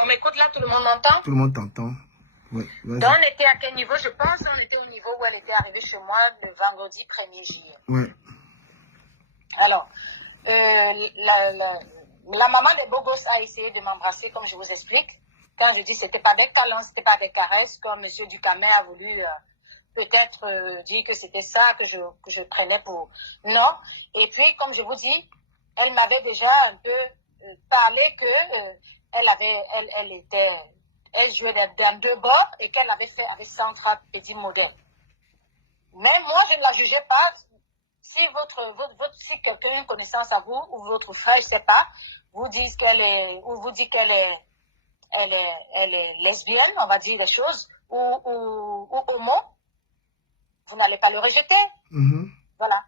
On m'écoute là, tout le monde m'entend? Tout le monde t'entend. Oui, donc on était à quel niveau? Je pense qu'on était au niveau où elle était arrivée chez moi le vendredi 1er juillet. Ouais. Alors, la maman des beaux gosses a essayé de m'embrasser, comme je vous explique. Quand je dis c'était pas des câlins, c'était pas des caresses, comme Monsieur Ducamet a voulu peut-être dire que c'était ça que je prenais pour... Non. Et puis, comme je vous dis, elle m'avait déjà un peu parlé que elle jouait dans deux bords et qu'elle avait fait avec Centra Petit Modèle. Mais moi, je ne la jugeais pas. Si si quelqu'un a une connaissance à vous, ou votre frère, je ne sais pas, vous dit qu'elle est, ou vous dit qu'elle est, elle est lesbienne, on va dire des choses, ou homo, vous n'allez pas le rejeter. Voilà.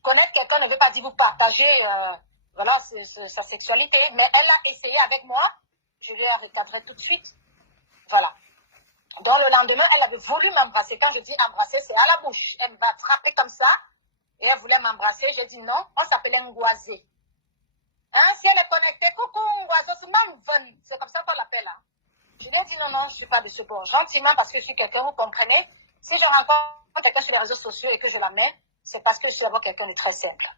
Connaître quelqu'un ne veut pas dire vous partager, voilà, sa sexualité, mais elle a essayé avec moi, je lui ai recadré tout de suite. Voilà. Donc le lendemain, elle avait voulu m'embrasser. Quand je dis embrasser, c'est à la bouche. Elle va frapper comme ça. Et elle voulait m'embrasser. J'ai dit non. On s'appelait Ngoazé. Hein, si elle est connectée, coucou Ngoazé, c'est même fun. C'est comme ça qu'on l'appelle. Hein. Je lui ai dit non, je ne suis pas de ce bord. Gentiment, parce que je suis quelqu'un, vous comprenez. Si je rencontre quelqu'un sur les réseaux sociaux et que je la mets, c'est parce que je suis d'abord quelqu'un de très simple.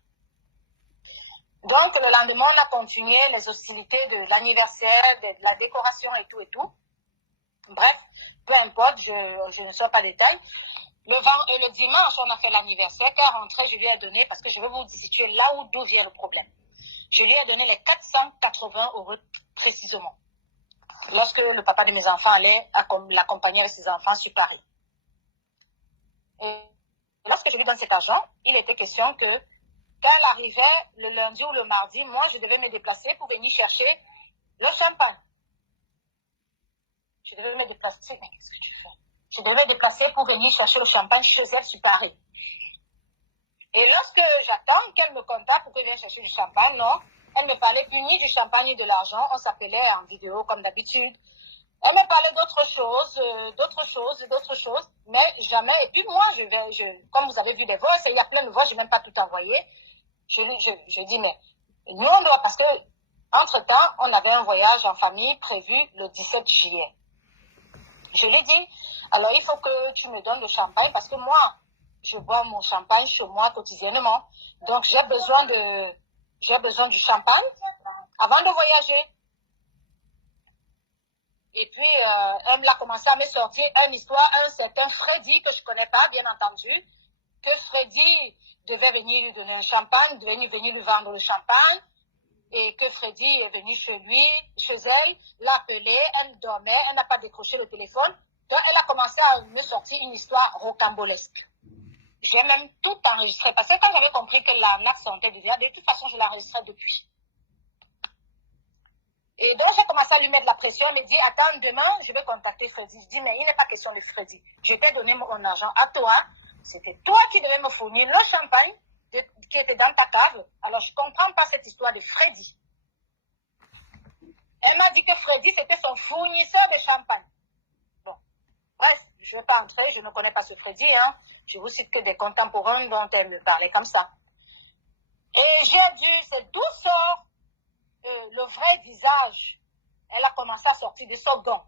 Donc le lendemain, on a continué les hostilités de l'anniversaire, de la décoration et tout et tout. Bref, peu importe, je ne sors pas détails. Le dimanche, on a fait l'anniversaire. Quand rentré, je lui ai donné, parce que je veux vous situer là d'où vient le problème. Je lui ai donné les 480 € précisément. Lorsque le papa de mes enfants allait l'accompagner avec ses enfants sur Paris. Et lorsque je lui donne cet argent, il était question que quand elle arrivait le lundi ou le mardi, moi, je devais me déplacer pour venir chercher le champagne. Je devais me déplacer. Mais qu'est-ce que tu fais? Je devais me déplacer pour venir chercher le champagne chez elle sur Paris. Et lorsque j'attends qu'elle me contacte pour que je vienne chercher du champagne, non, elle ne parlait plus ni du champagne ni de l'argent. On s'appelait en vidéo comme d'habitude. Elle me parlait d'autres choses, mais jamais. Et puis moi, comme vous avez vu des voix, il y a plein de voix, je n'ai même pas tout envoyé. Je dis, mais nous, on doit, parce que entre-temps, on avait un voyage en famille prévu le 17 juillet. Je lui ai dit, alors il faut que tu me donnes le champagne parce que moi, je bois mon champagne chez moi quotidiennement. Donc j'ai besoin du champagne avant de voyager. Et puis, elle a commencé à me sortir une histoire, un certain Freddy, que je ne connais pas, bien entendu, que Freddy devait venir lui donner un champagne, devait venir lui vendre le champagne, et que Freddy est venu chez elle, l'a appelé, elle dormait, elle n'a pas décroché le téléphone. Donc, elle a commencé à me sortir une histoire rocambolesque. J'ai même tout enregistré, parce que quand j'avais compris que l'arnaque sentait déjà, de toute façon, je l'enregistrais depuis. Et donc, j'ai commencé à lui mettre la pression. Elle me dit, attends, demain, je vais contacter Freddy. Je dis, mais il n'est pas question de Freddy. Je t'ai donné mon argent à toi. C'était toi qui devais me fournir le champagne qui était dans ta cave. Alors, je ne comprends pas cette histoire de Freddy. Elle m'a dit que Freddy, c'était son fournisseur de champagne. Bon, bref, je ne vais pas entrer. Je ne connais pas ce Freddy. Hein. Je vous cite que des contemporains dont elle me parlait comme ça. Et j'ai dû, c'est d'où sort le vrai visage. Elle a commencé à sortir de son gant.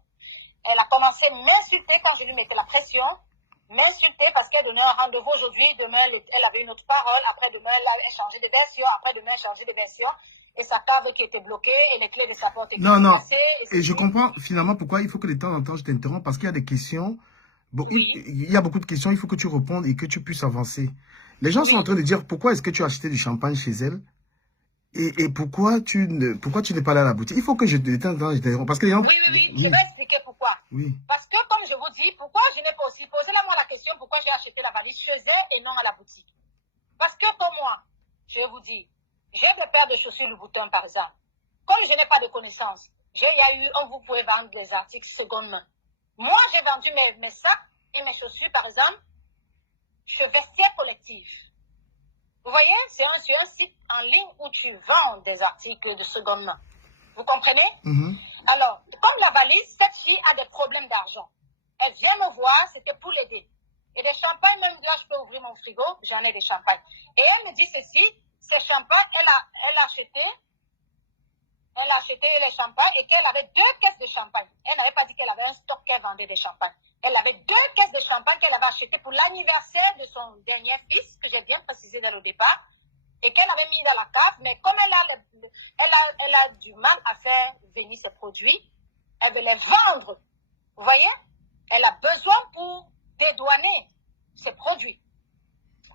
Elle a commencé à m'insulter quand je lui mettais la pression. M'insulter parce qu'elle donnait un rendez-vous aujourd'hui. Demain, elle avait une autre parole. Après, demain, elle a changé de version. Après, demain, elle a changé de version. Et sa cave qui était bloquée et les clés de sa porte étaient cassées. Et je comprends finalement pourquoi il faut que de temps en temps je t'interromps parce qu'il y a des questions. Bon, il y a beaucoup de questions. Il faut que tu répondes et que tu puisses avancer. Les gens sont en train de dire pourquoi est-ce que tu as acheté du champagne chez elle? Et pourquoi tu n'es pas allé à la boutique? Il faut que je te t'interromps. Parce que les gens... Oui, je vais expliquer pourquoi. Oui. Parce que, comme je vous dis, pourquoi je n'ai pas aussi posé moi la question pourquoi j'ai acheté la valise chez eux et non à la boutique. Parce que pour moi, je vais vous dire, j'ai des paires de chaussures Louboutin, par exemple. Comme je n'ai pas de connaissances, vous pouvez vendre des articles seconde main. Moi, j'ai vendu mes sacs et mes chaussures, par exemple, chez Vestiaire Collectif. Vous voyez, c'est un site en ligne où tu vends des articles de seconde main. Vous comprenez? Alors, comme la valise, cette fille a des problèmes d'argent. Elle vient me voir, c'était pour l'aider. Et des champagnes, même là, je peux ouvrir mon frigo, j'en ai des champagnes. Et elle me dit ceci, ces champagnes, elle a acheté elle a acheté les champagnes et qu'elle avait 2 caisses de champagne. Elle n'avait pas dit qu'elle avait un stock qu'elle vendait des champagnes. Elle avait 2 caisses de champagne qu'elle avait achetées pour l'anniversaire de son dernier fils, que j'ai bien précisé dès le départ, et qu'elle avait mis dans la cave. Mais comme elle a du mal à faire venir ses produits, elle veut les vendre. Vous voyez? Elle a besoin pour dédouaner ses produits.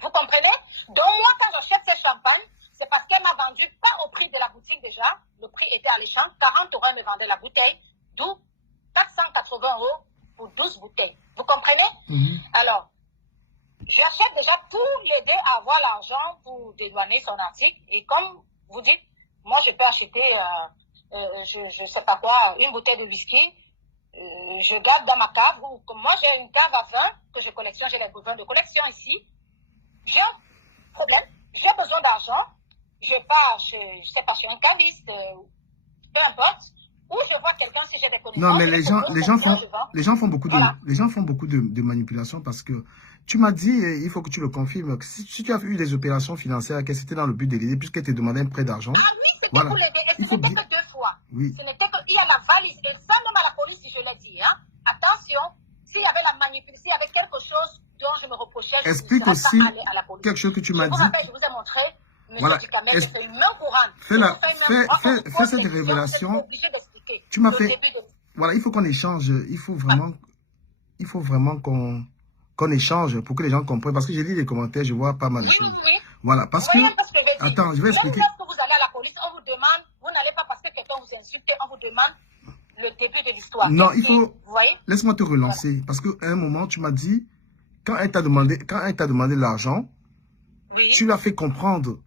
Vous comprenez? Donc moi, quand j'achète ces champagnes, c'est parce qu'elle m'a vendu pas au prix de la boutique déjà. Le prix était alléchant. 40 € elle me vendait la bouteille. D'où 480 € pour 12 bouteilles. Vous comprenez? Alors, j'achète déjà pour l'aider à avoir l'argent pour dédouaner son article. Et comme vous dites, moi je peux acheter, je sais pas quoi, une bouteille de whisky. Je garde dans ma cave. Moi j'ai une cave à vin que je collectionne. J'ai les vins de collection ici. J'ai un problème. J'ai besoin d'argent. Je pars, je sais pas, chez un caviste, peu importe, ou je vois quelqu'un si j'ai des connaissances. Non, mais les gens font beaucoup de manipulations parce que tu m'as dit, et il faut que tu le confirmes, que si tu as eu des opérations financières, que c'était dans le but de l'aider, puisqu'elle te demandait un prêt d'argent. Ah oui, c'était pour l'aider, et ce n'était que 2 fois. Oui. Ce n'était que, il y a la valise, et ça même à la police, je l'ai dit, hein. Attention, s'il y avait la manipulation, s'il y avait quelque chose dont je me reprochais, je explique ne aussi serais pas allée à la police. Quelque chose que tu m'as dit. Je vous ai montré. Voilà. Fais cette révélation. Tu m'as fait. Voilà, il faut qu'on échange. Il faut vraiment qu'on échange pour que les gens comprennent. Parce que j'ai lu les commentaires, je vois pas mal de choses. Voilà, parce que. Attends, je vais expliquer. Lorsque vous allez à la police, on vous demande, vous n'allez pas parce que quelqu'un vous insulte, on vous demande le début de l'histoire. Non, il faut. Laisse-moi te relancer. Voilà. Parce qu'à un moment, tu m'as dit, quand elle t'a demandé l'argent, tu l'as fait comprendre.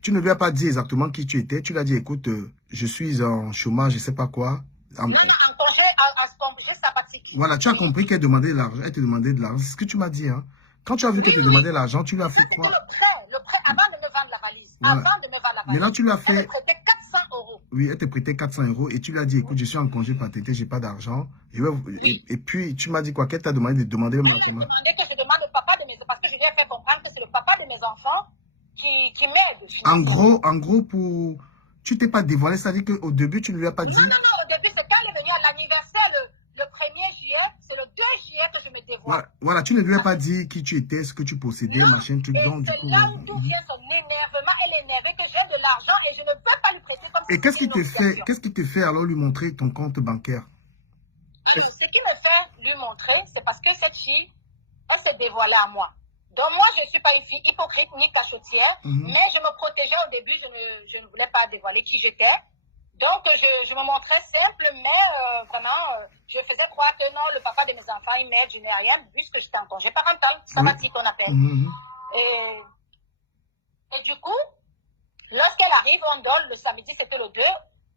Tu ne lui as pas dit exactement qui tu étais. Tu lui as dit, écoute, je suis en chômage, je ne sais pas quoi. En congé sabbatique. Voilà, tu as compris qu'elle demandait de l'argent. Elle te demandait de l'argent. C'est ce que tu m'as dit. Hein. Quand tu as vu qu'elle te demandait de l'argent, tu lui as fait quoi? Le prêt, avant de me vendre la valise. Voilà. Avant de me vendre la valise. Maintenant, tu lui as fait... Elle me prêtait 400 €. Oui, elle te prêtait 400 € et tu lui as dit, écoute, je suis en congé paternité, je n'ai pas d'argent. Et puis, tu m'as dit quoi? Qu'elle t'a demandé de demander le Je demandais que je demande le papa de mes enfants, parce que je lui ai fait comprendre que c'est le papa de mes enfants qui m'aide. En gros, pour... Tu t'es pas dévoilé, c'est-à-dire qu'au début, tu ne lui as pas dit... Non, au début, c'est quand elle est venue à l'anniversaire, le 1er juillet, c'est le 2 juillet que je me dévoile. Voilà, tu ne lui as pas dit qui tu étais, ce que tu possédais, machin, truc. Donc, c'est là où vient son énervement. Elle est énervée que j'ai de l'argent et je ne peux pas lui prêter comme ça. Et qu'est-ce qui te fait alors lui montrer ton compte bancaire? Ce qui me fait lui montrer, c'est parce que cette fille, elle s'est dévoilée à moi. Donc moi, je ne suis pas une fille hypocrite ni cachetière, mais je me protégeais au début, je ne voulais pas dévoiler qui j'étais. Donc je me montrais simple, mais vraiment, je faisais croire que non, le papa de mes enfants, il m'aide, je n'ai rien, puisque j'étais en congé parental, sabbatique qu'on appelle. Et du coup, lorsqu'elle arrive, on dort, le samedi, c'était le 2,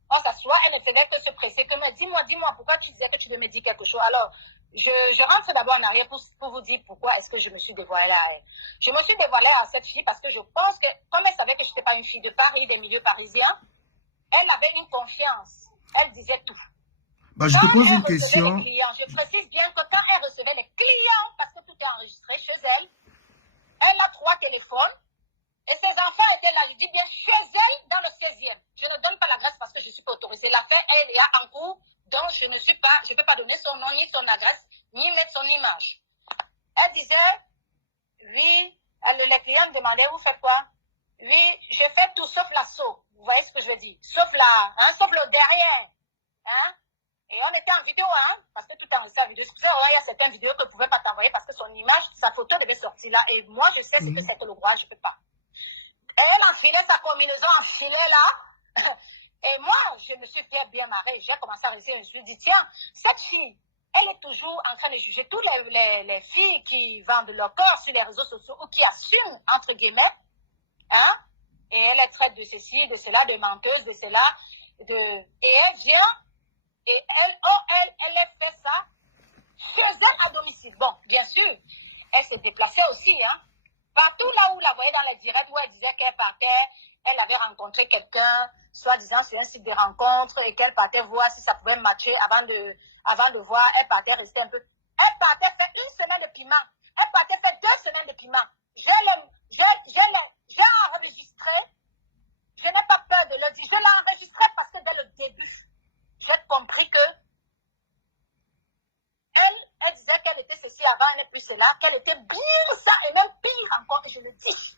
on s'assoit, elle ne faisait que se presser, que me dis-moi, pourquoi tu disais que tu devais me dire quelque chose? Alors, je rentre d'abord en arrière pour vous dire pourquoi est-ce que je me suis dévoilée à elle. Je me suis dévoilée à cette fille parce que je pense que, comme elle savait que je n'étais pas une fille de Paris, des milieux parisiens, elle avait une confiance. Elle disait tout. Bah, je te pose une question. Je précise bien que quand elle recevait les clients, parce que tout est enregistré chez elle, elle a 3 téléphones et ses enfants étaient là. Je dis bien chez elle dans le 16e. Je ne donne pas l'adresse parce que je ne suis pas autorisée. L'affaire, elle est là en cours. Donc, je ne peux pas donner son nom, ni son adresse, ni mettre son image. Elle disait, oui, les clients me demandaient, vous faites quoi? Oui, je fais tout sauf l'assaut. Vous voyez ce que je veux dire? Sauf sauf le derrière. Hein? Et on était en vidéo, hein? Parce que tout est enregistré en vidéo. Il y a certaines vidéos que je ne pouvais pas t'envoyer parce que son image, sa photo devait sortir là. Et moi, je sais ce que c'est que le droit, je ne peux pas. Et elle enfilait sa combinaison en filet là. Et moi, je me suis fait bien marrer. J'ai commencé à réussir. Je me suis dit, tiens, cette fille, elle est toujours en train de juger toutes les filles qui vendent leur corps sur les réseaux sociaux ou qui assument, entre guillemets. Hein? Et elle est traite de ceci, de cela, de menteuse, de cela. Et elle vient et elle a fait ça chez elle à domicile. Bon, bien sûr, elle s'est déplacée aussi. Hein? Partout là où la voyait dans les directs, où elle disait qu'elle partait, elle avait rencontré quelqu'un, soi-disant sur un site de rencontre, et qu'elle partait voir si ça pouvait matcher avant de voir. Elle partait rester un peu. Elle partait faire 1 semaine de piment. Elle partait faire 2 semaines de piment. J'ai enregistré je n'ai pas peur de le dire. Je l'ai enregistré parce que dès le début, j'ai compris que elle disait qu'elle était ceci avant, elle n'est plus cela, qu'elle était bien ça, et même pire encore, et je le dis.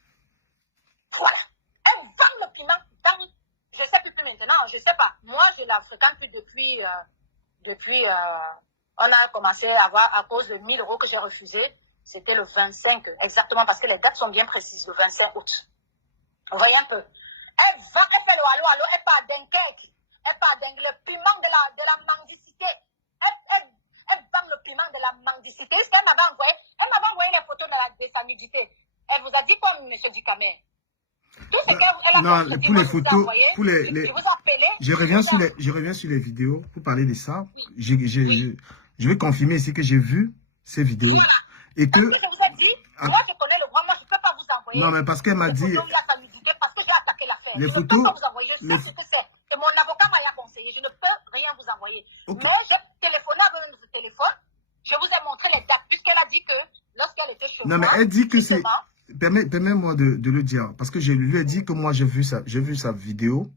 Voilà. Elle vend le piment dans, je ne sais plus maintenant, je ne sais pas. Moi, je la fréquente plus depuis, on a commencé à avoir, à cause de 1000 € que j'ai refusé, c'était le 25, exactement, parce que les dates sont bien précises, le 25 août. Vous voyez un peu. Elle vend, elle fait le allô, elle part Dunkerque, elle part le piment de la mendicité. Elle vend le piment de la mendicité. Elle m'avait envoyé les photos de sa nudité. Elle vous a dit quoi, M. Ducamer? Tout ce qu'elle a non, fait, pour les photos, envoyé, pour les, je vous appelais. je reviens sur les vidéos pour parler de ça. Je vais confirmer ici que j'ai vu ces vidéos. Et que, je vous ai dit, moi je connais le droit, moi je ne peux pas vous envoyer. Non, mais parce qu'elle m'a dit. Parce que j'ai attaqué l'affaire. Les je photos. Ne peux pas vous envoyer, je sais ce que c'est. Et mon avocat m'a conseillé, je ne peux rien vous envoyer. Okay. Mais j'ai téléphoné avec le téléphone, je vous ai montré les dates, puisqu'elle a dit que lorsqu'elle était chez moi. Non, mais elle dit que c'est. Permets-moi de le dire, parce que je lui ai dit que moi j'ai vu sa vidéo.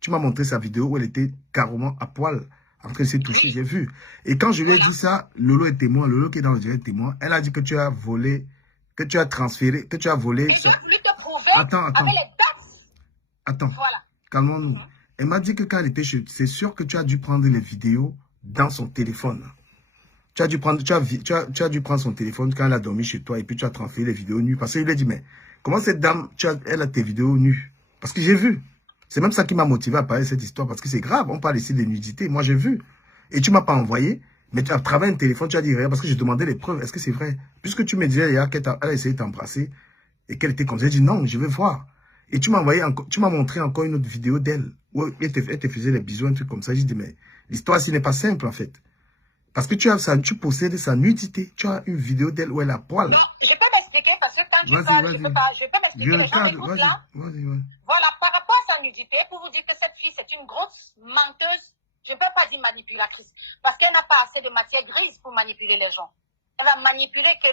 Tu m'as montré sa vidéo où elle était carrément à poil, en train de se toucher, j'ai vu. Et quand je lui ai dit ça, Lolo est témoin, Lolo qui est dans le direct témoin, elle a dit que tu as volé, que tu as transféré, que tu as volé. Je vais te prouver attends. avec les dates. Attends, voilà. Calmons-nous. Elle m'a dit que quand elle était chez, c'est sûr que tu as dû prendre les vidéos dans son téléphone. Tu as dû prendre son téléphone quand elle a dormi chez toi et puis tu as transféré les vidéos nues. Parce qu'il lui a dit, mais comment cette dame, elle a tes vidéos nues? Parce que j'ai vu. C'est même ça qui m'a motivé à parler de cette histoire. Parce que c'est grave, on parle ici de nudité. Moi, j'ai vu. Et tu ne m'as pas envoyé. Mais à travers un téléphone, tu as dit rien. Parce que j'ai demandé les preuves. Est-ce que c'est vrai? Puisque tu me disais hier qu'elle a essayé de t'embrasser et qu'elle était comme ça. J'ai dit non, je vais voir. Et tu m'as montré encore une autre vidéo d'elle où elle te faisait les bisous, un truc comme ça. J'ai dit, mais l'histoire, ce n'est pas simple en fait. Parce que tu possèdes sa nudité. Tu as une vidéo d'elle où elle a poil. Non, je peux m'expliquer parce que quand tu parles, je peux m'expliquer. Les gens écoutent là. Voilà, par rapport à sa nudité, pour vous dire que cette fille, c'est une grosse menteuse. Je ne peux pas dire manipulatrice. Parce qu'elle n'a pas assez de matière grise pour manipuler les gens. Elle va manipuler que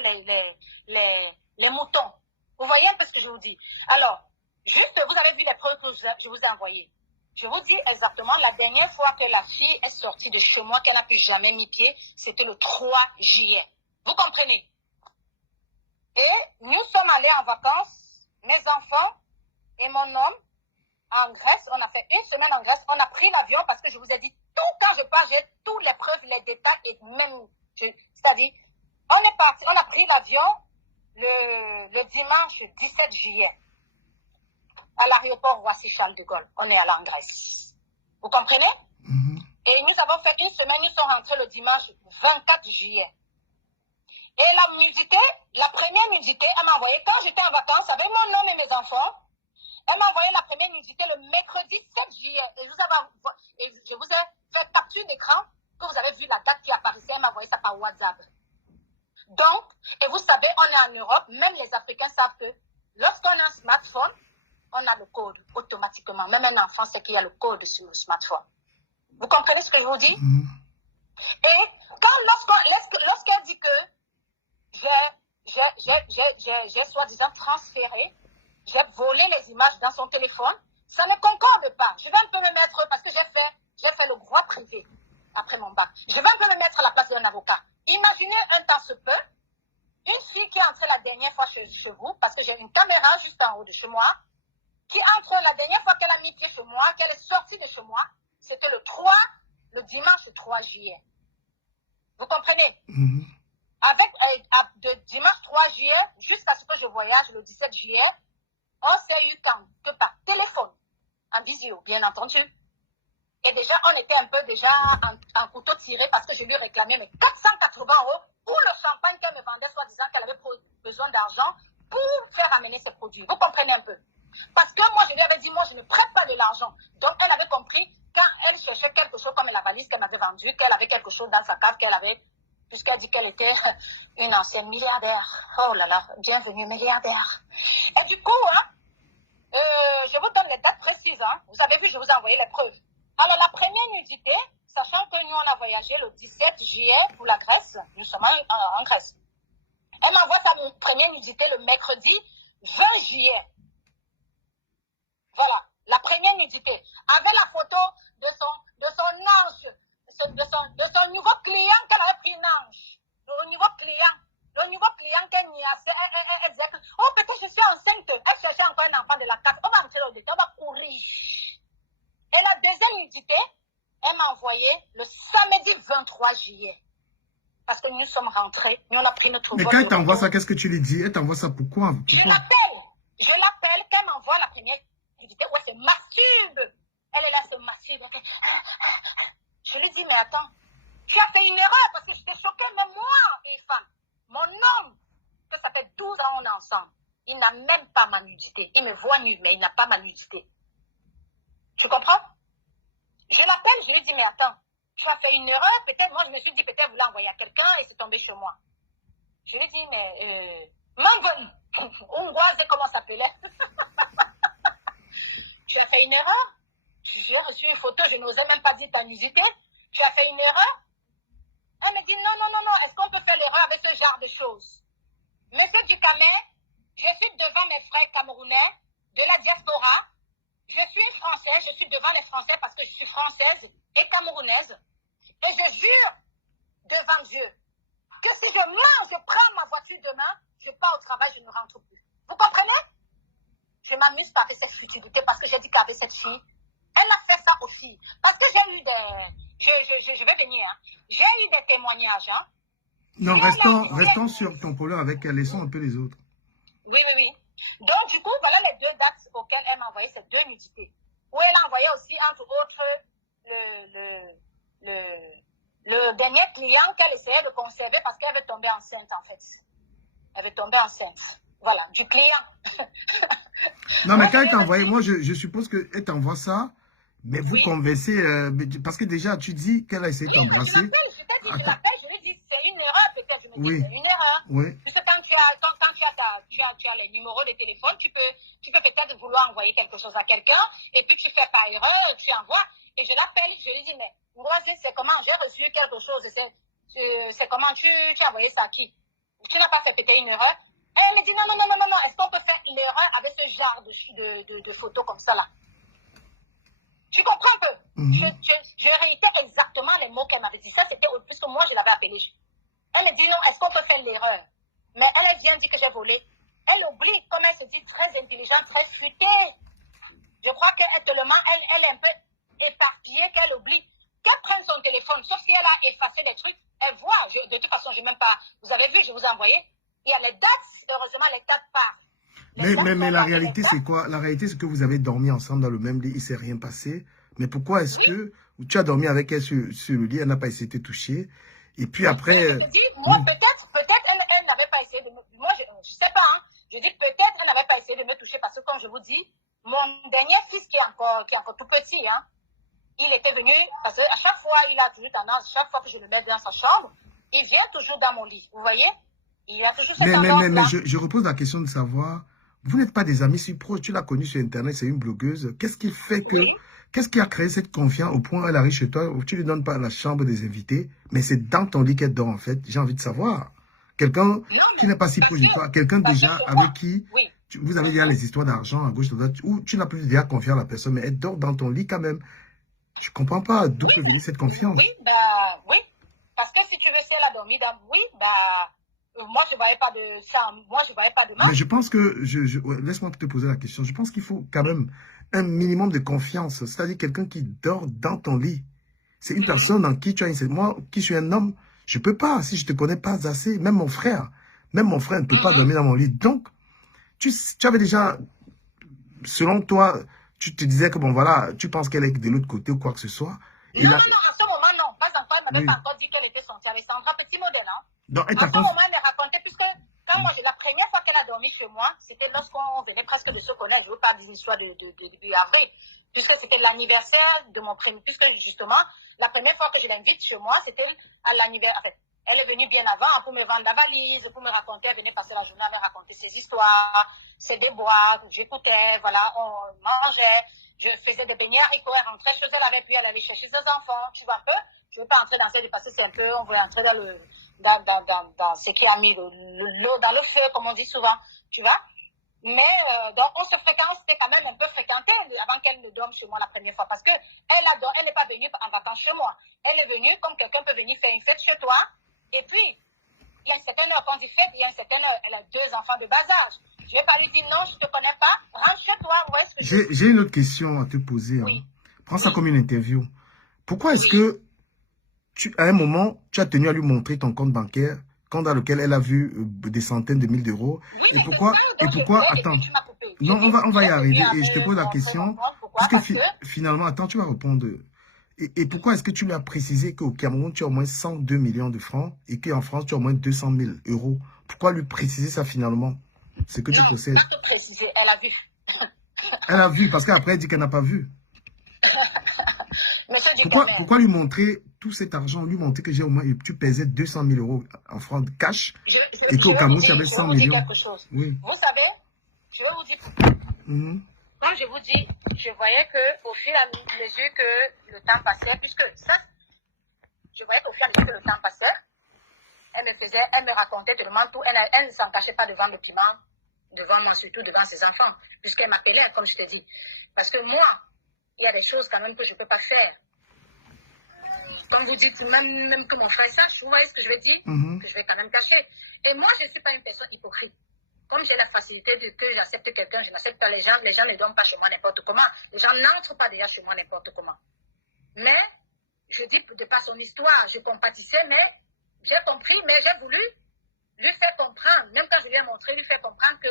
les moutons. Vous voyez un peu ce que je vous dis. Alors, juste, vous avez vu les preuves que je vous ai envoyées. Je vous dis exactement, la dernière fois que la fille est sortie de chez moi, qu'elle n'a plus jamais mis pied, c'était le 3 juillet. Vous comprenez? Et nous sommes allés en vacances, mes enfants et mon homme, en Grèce. On a fait une semaine en Grèce. On a pris l'avion parce que je vous ai dit, tout quand je pars, j'ai tous les preuves, les détails et même, c'est-à-dire, on est parti, on a pris l'avion le dimanche 17 juillet. À l'aéroport Roissy-Charles de Gaulle. On est allé en Grèce. Vous comprenez? Et nous avons fait une semaine, nous sommes rentrés le dimanche 24 juillet. Et la nudité, la première nudité, elle m'a envoyé, quand j'étais en vacances avec mon homme et mes enfants, elle m'a envoyé la première nudité le mercredi 7 juillet. Et je vous ai fait capture d'écran, que vous avez vu la date qui apparaissait, elle m'a envoyé ça par WhatsApp. Donc, et vous savez, on est en Europe, même les Africains savent que lorsqu'on a un smartphone, on a le code automatiquement. Même un enfant sait qu'il y a le code sur le smartphone. Vous comprenez ce que je vous dis? Et lorsqu'elle dit que j'ai soi-disant transféré, j'ai volé les images dans son téléphone, ça ne concorde pas. Je vais un peu me mettre, parce que j'ai fait le droit privé après mon bac. Je vais un peu me mettre à la place d'un avocat. Imaginez un temps se peut, une fille qui est entrée la dernière fois chez vous, parce que j'ai une caméra juste en haut de chez moi, qui entre la dernière fois qu'elle a mis pied chez moi, qu'elle est sortie de chez moi, c'était le dimanche 3 juillet. Vous comprenez? De dimanche 3 juillet jusqu'à ce que je voyage le 17 juillet, on s'est eu que par téléphone, en visio, bien entendu. Et déjà, on était un peu déjà en couteau tiré parce que je lui réclamais mes 480 € pour le champagne qu'elle me vendait, soi-disant qu'elle avait besoin d'argent pour faire amener ses produits. Vous comprenez un peu? Parce que moi, je lui avais dit, moi, je ne prête pas de l'argent. Donc, elle avait compris, quand elle cherchait quelque chose comme la valise qu'elle m'avait vendue, qu'elle avait quelque chose dans sa cave, qu'elle avait, puisqu'elle dit qu'elle était une ancienne milliardaire. Oh là là, bienvenue milliardaire. Et du coup, je vous donne les dates précises. Vous avez vu, je vous ai envoyé les preuves. Alors, la première nudité, sachant que nous, on a voyagé le 17 juillet pour la Grèce, nous sommes en Grèce. Elle m'envoie sa première nudité le mercredi 20 juillet. Voilà. La première nudité. Avec la photo de son ange, de son nouveau client qu'elle avait pris une ange. Le nouveau client qu'elle n'y a fait, elle disait que, oh, peut-être je suis enceinte. Elle cherchait encore un enfant de la carte. On va entrer au détail, on va courir. Et la deuxième nudité, elle m'a envoyé le samedi 23 juillet. Parce que nous sommes rentrés, nous on a pris notre Mais vol. quand elle t'envoie ça, qu'est-ce que tu lui dis? Elle t'envoie ça pourquoi? Je l'appelle, qu'elle m'envoie la première nudité où elle se masturbe. Elle est là, se masturbe. Je lui dis, mais attends, tu as fait une erreur parce que j'étais choquée, même moi, une femme. Mon homme, que ça fait 12 ans on est ensemble, il n'a même pas ma nudité. Il me voit nu, mais il n'a pas ma nudité. Tu comprends? Je l'appelle, je lui dis, mais attends, tu as fait une erreur, peut-être, moi je me suis dit, peut-être vous l'envoyez à quelqu'un et c'est tombé chez moi. Je lui dis, mais, Mangon, Hongroise, comment ça s'appelait? Tu as fait une erreur? J'ai reçu une photo, je n'osais même pas dire ta nudité. Tu as fait une erreur? Elle me dit, non, est-ce qu'on peut faire l'erreur avec ce genre de choses? Monsieur Ducamé, je suis devant mes frères camerounais de la diaspora. Je suis une Française, je suis devant les Français parce que je suis française et camerounaise. Et je jure devant Dieu que si je mens, je prends ma voiture demain, je pars au travail, je ne rentre plus. Vous comprenez? Je m'amuse pas avec cette futilité parce que j'ai dit qu'avec cette fille, elle a fait ça aussi. Parce que j'ai eu des... Je vais venir. Hein. J'ai eu des témoignages. Hein. Non, restons sur ton problème avec elle. Laissons un peu les autres. Oui. Donc, du coup, voilà les deux dates auxquelles elle m'a envoyé ces deux nudités. Où elle a envoyé aussi, entre autres, le dernier client qu'elle essayait de conserver parce qu'elle avait tombé enceinte, en fait. Elle avait tombé enceinte. Voilà, du client. Non, mais quand elle t'a envoyé, moi, je suppose qu'elle t'envoie ça, mais vous conversez, parce que déjà, tu dis qu'elle a essayé de t'embrasser. Je l'appelle, je lui dis, c'est une erreur, peut-être, je me dis, c'est une erreur. Oui. Puisque quand tu as les numéros de téléphone, tu peux peut-être vouloir envoyer quelque chose à quelqu'un, et puis tu fais par erreur, tu envoies, et je l'appelle, je lui dis, mais moi, c'est comment, j'ai reçu quelque chose, c'est comment, tu as envoyé ça à qui? Tu n'as pas fait peut-être une erreur? Et elle me dit, non, est-ce qu'on peut faire l'erreur avec ce genre de photos comme ça, là? Tu comprends un peu? Je réitère exactement les mots qu'elle m'avait dit. Ça, c'était puisque moi, je l'avais appelée. Elle me dit, non, est-ce qu'on peut faire l'erreur? Mais elle vient dire que j'ai volé. Elle oublie, comme elle se dit, très intelligente, très futée. Je crois qu'actuellement, elle est un peu éparpillée, qu'elle oublie. Qu'elle prenne son téléphone, sauf si elle a effacé des trucs, elle voit. De toute façon, j'ai même pas... Vous avez vu, je vous ai envoyé. Il y a les dates, heureusement, les dates partent. Mais la réalité, c'est quoi? La réalité, c'est que vous avez dormi ensemble dans le même lit, il ne s'est rien passé. Mais pourquoi est-ce que tu as dormi avec elle sur le lit, elle n'a pas essayé de te toucher? Et puis après... Je dis, moi, peut-être elle n'avait pas essayé de me... Moi, je ne sais pas. Hein. Je dis, peut-être elle n'avait pas essayé de me toucher parce que, comme je vous dis, mon dernier fils qui est encore tout petit, hein, il était venu, parce qu'à chaque fois, il a toujours tendance, chaque fois que je le mets dans sa chambre, il vient toujours dans mon lit. Vous voyez? Il a toujours cette tendance-là. Mais je repose la question de savoir, vous n'êtes pas des amis si proches, tu l'as connue sur Internet, c'est une blogueuse. Qu'est-ce qui fait que... Qu'est-ce qui a créé cette confiance au point où elle arrive chez toi, où tu ne lui donnes pas la chambre des invités, mais c'est dans ton lit qu'elle dort en fait? J'ai envie de savoir. Quelqu'un qui n'est pas si proche de toi, quelqu'un déjà avec qui vous avez déjà les histoires d'argent à gauche, à droite, où tu n'as plus déjà confiance à la personne, mais elle dort dans ton lit quand même. Je ne comprends pas d'où peut venir cette confiance. Oui. Parce que si tu veux, si elle a dormi dans... moi, je ne voyais pas de ça. Moi, je ne voyais pas de mal. Mais je pense que... laisse-moi te poser la question. Je pense qu'il faut quand même un minimum de confiance. C'est-à-dire quelqu'un qui dort dans ton lit. C'est une personne en qui tu as une... Moi, qui suis un homme, je ne peux pas. Si je ne te connais pas assez, même mon frère ne peut pas dormir dans mon lit. Donc, tu avais déjà... Selon toi, tu te disais que, bon, voilà, tu penses qu'elle est de l'autre côté ou quoi que ce soit. Non, à ce moment, non. Pas encore. Elle n'avait pas encore dit qu'elle était sortie avec Sandra, petit modèle, hein. Donc, à ce moment, elle m'a raconté, puisque quand moi, la première fois qu'elle a dormi chez moi, c'était lorsqu'on venait presque de se connaître. Je ne veux pas dire une histoire de début avril, puisque c'était l'anniversaire de mon premier, puisque justement, la première fois que je l'invite chez moi, c'était à l'anniversaire. En fait, elle est venue bien avant pour me vendre la valise, pour me raconter, elle venait passer la journée à me raconter ses histoires, ses déboires, j'écoutais, voilà, on mangeait, je faisais des beignets haricots, elle rentrait chez elle avec lui, elle allait chercher ses enfants, tu vois un peu. Je ne veux pas entrer dans ce parce que c'est un peu, on veut entrer dans ce qui a mis l'eau dans le feu, comme on dit souvent, tu vois. Mais donc, on se fréquentait quand même un peu fréquenté avant qu'elle ne dorme chez moi la première fois. Parce qu'elle elle n'est pas venue en vacances chez moi. Elle est venue comme quelqu'un peut venir faire une fête chez toi. Et puis, il y a une certaine heure, quand il fait, il y a une certaine heure, elle a 2 enfants de bas âge. Je ne vais pas lui dire non, je ne te connais pas, rentre chez toi. Où est-ce que J'ai une autre question à te poser. Oui. Hein. Prends ça comme une interview. Pourquoi est-ce Oui. que, à un moment, tu as tenu à lui montrer ton compte bancaire, compte dans lequel elle a vu des centaines de mille d'euros? Oui, Et pourquoi, attends, non, on va y arriver. Et je te pose la question, puisque finalement, attends, tu vas répondre. Et pourquoi est-ce que tu lui as précisé qu'au Cameroun, tu as au moins 102 millions de francs et qu'en France, tu as au moins 200 000 euros? Pourquoi lui préciser ça finalement? C'est que tu possèdes. Non, préciser, elle a vu. Elle a vu, parce qu'après, elle dit qu'elle n'a pas vu. Pourquoi lui montrer tout cet argent, lui montrer que j'ai au moins, tu pesais 200 000 euros en francs de cash et qu'au Cameroun, tu avais 100 millions? Oui. Vous savez, je vais vous dire. Comme je vous dis, je voyais qu'au fur et à mesure que le temps passait, puisque ça, je voyais qu'au fur et à mesure que le temps passait, elle me racontait tellement tout, elle ne s'en cachait pas devant devant moi, surtout devant ses enfants, puisqu'elle m'appelait, comme je te dis. Parce que moi, il y a des choses quand même que je ne peux pas faire. Comme vous dites, même que mon frère sache, vous voyez ce que je veux dire, que je vais quand même cacher. Et moi, je ne suis pas une personne hypocrite. Comme j'ai la facilité que j'accepte quelqu'un, je n'accepte pas les gens ne dorment pas chez moi n'importe comment. Les gens n'entrent pas déjà chez moi n'importe comment. Mais, je dis de par son histoire, je compatissais, mais j'ai compris, mais j'ai voulu lui faire comprendre, même quand je lui ai montré, lui faire comprendre que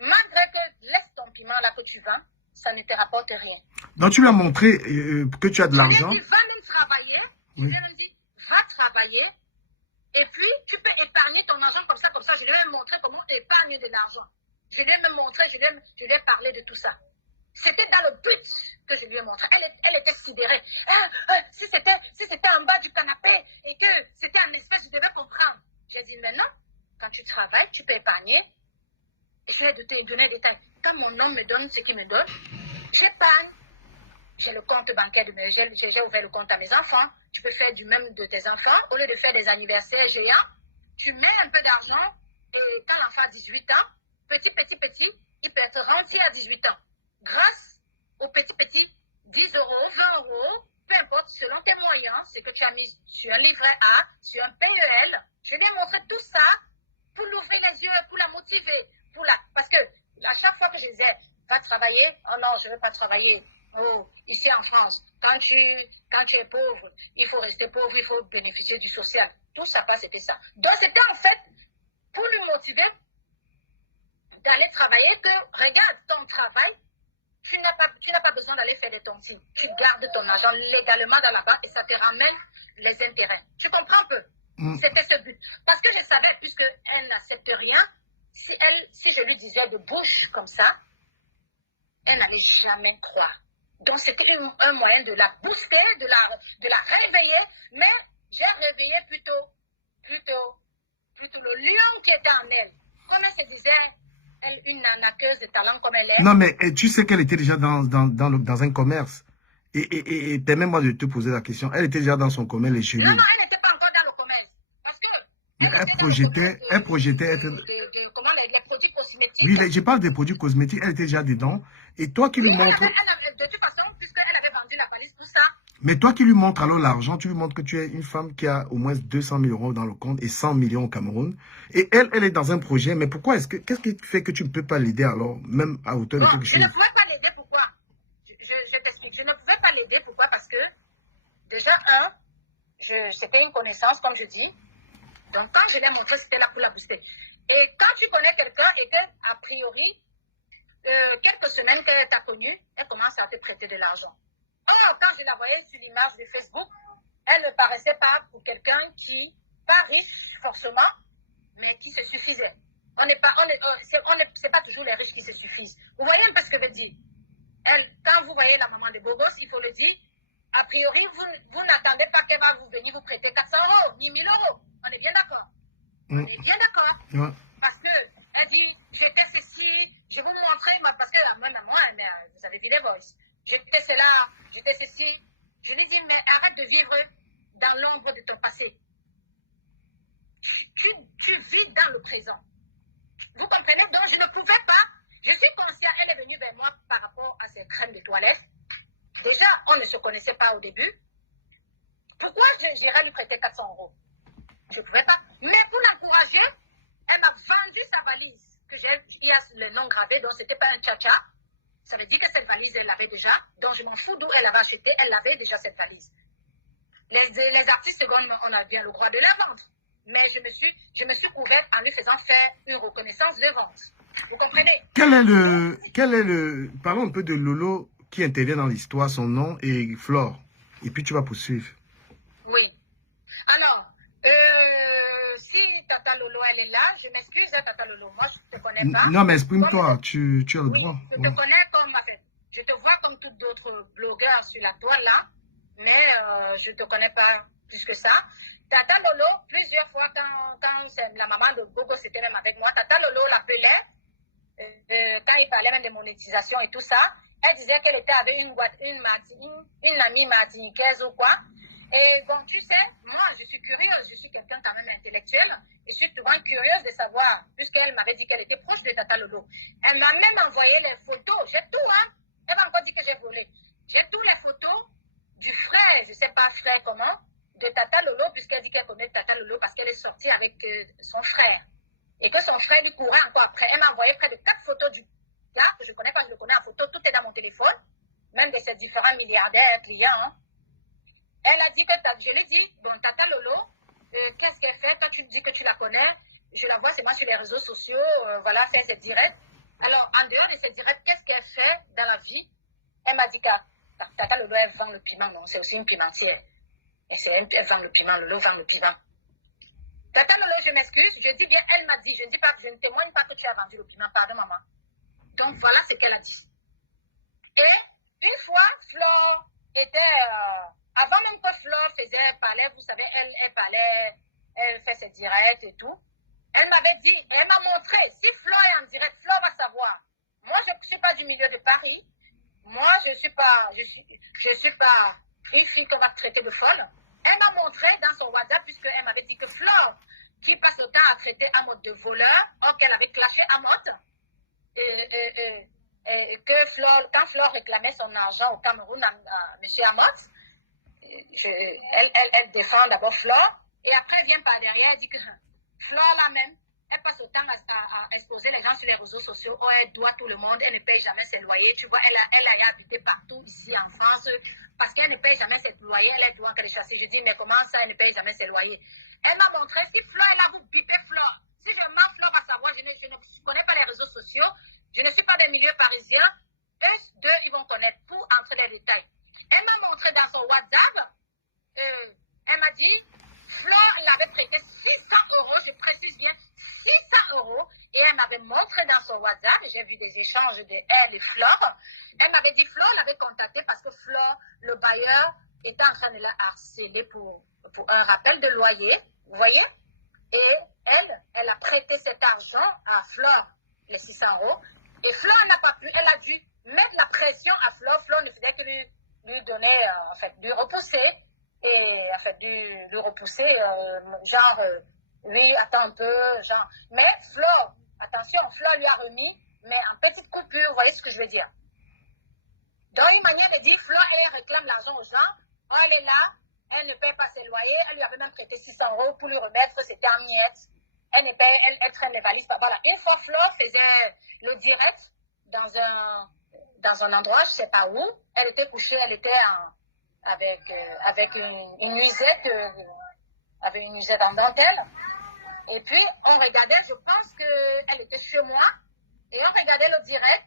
malgré que laisse ton piment là que tu vends, ça ne te rapporte rien. Donc tu lui as montré que tu as de l'argent. Je lui ai dit, va même travailler. Oui. Je lui ai dit, va travailler. Et puis, tu peux épargner ton argent comme ça. Je lui ai montré comment épargner de l'argent. Je lui ai même montré, je lui ai parlé de tout ça. C'était dans le but que je lui ai montré. Elle était sidérée. Si c'était en bas du canapé et que c'était un espèce, je devais comprendre. J'ai dit, maintenant, quand tu travailles, tu peux épargner. Essaye de te donner des détails. Quand mon homme me donne ce qu'il me donne, j'épargne. J'ai le compte bancaire j'ai ouvert le compte à mes enfants. Tu peux faire du même de tes enfants. Au lieu de faire des anniversaires géants, tu mets un peu d'argent et quand l'enfant a 18 ans, petit, il peut être rentier à 18 ans. Grâce au petit, 10 euros, 20 euros, peu importe, selon tes moyens, c'est que tu as mis sur un livret A, sur un PEL. Je lui ai montré tout ça pour l'ouvrir les yeux, pour la motiver. Parce que à chaque fois que je disais, va travailler, oh non, je ne veux pas travailler. Oh, ici en France, quand tu es pauvre, il faut rester pauvre, il faut bénéficier du social. Tout ça, c'était ça. Donc, c'était en fait pour lui motiver d'aller travailler que, regarde ton travail, tu n'as pas besoin d'aller faire des tontines. Tu gardes ton argent légalement dans la banque et ça te ramène les intérêts. Tu comprends un peu? C'était ce but. Parce que je savais, puisqu'elle n'accepte rien, si je lui disais de bouche comme ça, elle n'allait jamais croire. Donc, c'était un moyen de la booster, de la réveiller, mais j'ai réveillé plutôt le lion qui était en elle. Comme elle se disait, elle, une arnaqueuse de talent comme elle est. Non, mais tu sais qu'elle était déjà dans un commerce. Et permets-moi de te poser la question. Elle était déjà dans son commerce, les cheveux. Non, elle n'était pas encore dans le commerce. Parce que elle projetait être... comment les produits cosmétiques. Oui, je parle des produits cosmétiques. Elle était déjà dedans. Et toi qui lui montres... De toute façon, puisqu'elle avait vendu la valise pour ça. Mais toi qui lui montres alors l'argent, tu lui montres que tu es une femme qui a au moins 200 000 euros dans le compte et 100 millions au Cameroun. Et elle est dans un projet. Mais pourquoi qu'est-ce qui fait que tu ne peux pas l'aider alors, même à hauteur de quelque chose? Je ne pouvais pas l'aider, pourquoi? Je t'explique. Je ne pouvais pas l'aider, pourquoi? Parce que, déjà, c'était une connaissance, comme je dis. Donc, quand je l'ai montré, c'était là pour la booster. Et quand tu connais quelqu'un et que, a priori, quelques semaines qu'elle t'a connu, elle commence à te prêter de l'argent. Or, quand je la voyais sur l'image de Facebook, elle ne paraissait pas pour quelqu'un qui, pas riche forcément, mais qui se suffisait. C'est pas toujours les riches qui se suffisent. Vous voyez un peu ce que je veux dire? Quand vous voyez la maman de Bobos, il faut le dire, a priori, vous n'attendez pas qu'elle va venir vous prêter 400 euros, ni 1000 euros. On est bien d'accord. On est bien d'accord. Parce qu'elle dit, j'étais ceci, je vais vous montrer, parce que moi, vous avez vu les voices. J'étais cela, j'étais ceci. Je lui dis, mais arrête de vivre dans l'ombre de ton passé. Tu vis dans le présent. Vous comprenez? Donc, je ne pouvais pas Je suis consciente, elle est venue vers moi par rapport à ses crèmes de toilette. Déjà, on ne se connaissait pas au début. Pourquoi j'irais lui prêter 400 €? Je ne pouvais pas. Mais pour l'encourager, elle m'a vendu sa valise. Il y a le nom gravé, donc ce n'était pas un tcha-tcha. Ça veut dire que cette valise, elle l'avait déjà. Donc je m'en fous d'où elle avait acheté, elle avait déjà cette valise. Les artistes secondes, on a bien le droit de la vendre. Mais je me suis ouverte en lui faisant faire une reconnaissance de vente. Vous comprenez? Parlons un peu de Lolo qui intervient dans l'histoire, son nom et Flore. Et puis tu vas poursuivre. Oui. Alors, si Tata Lolo, elle est là, je m'excuse, Tata Lolo. Moi, je ne te connais pas. Non, mais exprime-toi, tu as le droit. Je te connais comme, je te vois comme tous d'autres blogueurs sur la toile là, mais je ne te connais pas plus que ça. Tata Lolo, plusieurs fois, quand la maman de Gogo s'était même avec moi, Tata Lolo l'appelait, quand il parlait même de monétisation et tout ça, elle disait qu'elle était avec une amie martiniquaise ou quoi. Et bon, tu sais, moi, je suis curieuse, je suis quelqu'un quand même intellectuel, et je suis souvent curieuse de savoir, puisqu'elle m'avait dit qu'elle était proche de Tata Lolo. Elle m'a même envoyé les photos, j'ai tout, hein. Elle m'a encore dit que j'ai volé. J'ai toutes les photos du frère, je ne sais pas frère comment, de Tata Lolo, puisqu'elle dit qu'elle connaît Tata Lolo parce qu'elle est sortie avec son frère. Et que son frère lui courait encore après. Elle m'a envoyé près de 4 photos du gars, que je connais pas, je le connais en photo, tout est dans mon téléphone, même de ses différents milliardaires clients, hein. Elle a dit que, je lui ai dit, bon, Tata Lolo, qu'est-ce qu'elle fait? Toi, tu me dis que tu la connais. Je la vois seulement sur les réseaux sociaux, voilà, faire ses directs. Alors, en dehors de ses directs, qu'est-ce qu'elle fait dans la vie? Elle m'a dit que Tata Lolo, elle vend le piment, non, c'est aussi une pimentière. Et elle vend le piment, Lolo vend le piment. Tata Lolo, je m'excuse, je dis bien, elle m'a dit, je ne témoigne pas que tu as vendu le piment, pardon, maman. Donc, voilà ce qu'elle a dit. Et une fois, Flore était... avant même que Flore parlait, vous savez, elle parlait, elle fait ses directs et tout. Elle m'avait dit, elle m'a montré, si Flore est en direct, Flore va savoir. Moi, je ne suis pas du milieu de Paris. Moi, je ne suis pas une fille qu'on va traiter de folle. Elle m'a montré dans son WhatsApp, puisqu'elle m'avait dit que Flore, qui passe le temps à traiter Amot de voleur, or qu'elle avait clashé Amot, et que Flore, quand Flore réclamait son argent au Cameroun à M. Amot, elle défend d'abord Flore, et après elle vient par derrière, elle dit que Flore là-même, elle passe le temps à exposer les gens sur les réseaux sociaux, oh, elle doit tout le monde, elle ne paye jamais ses loyers, tu vois, elle a habité partout ici en France, parce qu'elle ne paye jamais ses loyers, elle doit qu'elle chasser. Je dis, mais comment ça, elle ne paye jamais ses loyers? Elle m'a montré, si Flore est là, vous bipez Flore. Si vraiment Flore va savoir, je ne connais pas les réseaux sociaux, je ne suis pas des milieux parisiens, eux deux, ils vont connaître pour entrer dans les détails. Elle m'a montré dans son WhatsApp, elle m'a dit, Flore l'avait prêté 600 €, je précise bien, 600 €, et elle m'avait montré dans son WhatsApp, j'ai vu des échanges de elle et Flore, elle m'avait dit, Flore l'avait contacté parce que Flore, le bailleur, était en train de la harceler pour un rappel de loyer, vous voyez, et elle a prêté cet argent à Flore, les 600 €, et Flore n'a pas pu, elle a dû mettre la pression à Flore, Flore ne faisait que lui donner, en fait, lui repousser, et en fait, lui repousser, genre, lui, attends un peu, genre, mais Flore, attention, Flore lui a remis, mais en petite coupure, vous voyez ce que je veux dire. Donc, une manière de dire, Flore, elle réclame l'argent aux gens, oh, elle est là, elle ne paye pas ses loyers, elle lui avait même prêté 600 € pour lui remettre ses miettes, elle traîne les valises, voilà. Une fois, Flore faisait le direct dans un endroit, je ne sais pas où, elle était couchée, elle était avec une musette, avec une musette en dentelle. Et puis, on regardait, je pense qu'elle était chez moi, et on regardait le direct,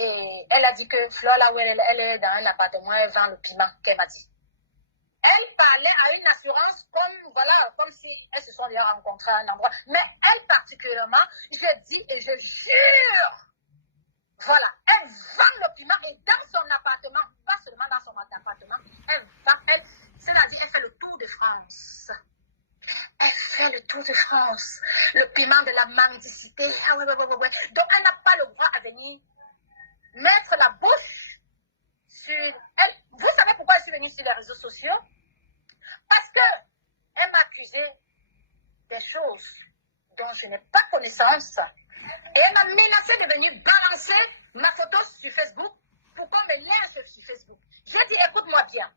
et elle a dit que Flore, là où elle est dans un appartement, elle vend le piment, qu'elle m'a dit. Elle parlait à une assurance comme si elles se sont déjà rencontrées à un endroit. Mais elle particulièrement, je dis et je jure, voilà, elle vend le piment et dans son appartement, pas seulement dans son appartement, c'est-à-dire elle fait le tour de France. Elle fait le tour de France. Le piment de la mendicité. Ah ouais. Donc elle n'a pas le droit à venir mettre la bouche sur elle. Vous savez pourquoi je suis venue sur les réseaux sociaux? Parce que elle m'a accusé des choses dont je n'ai pas connaissance. Et elle m'a menacé de venir balancer ma photo sur Facebook pour qu'on me laisse sur Facebook. Je dis, écoute-moi bien.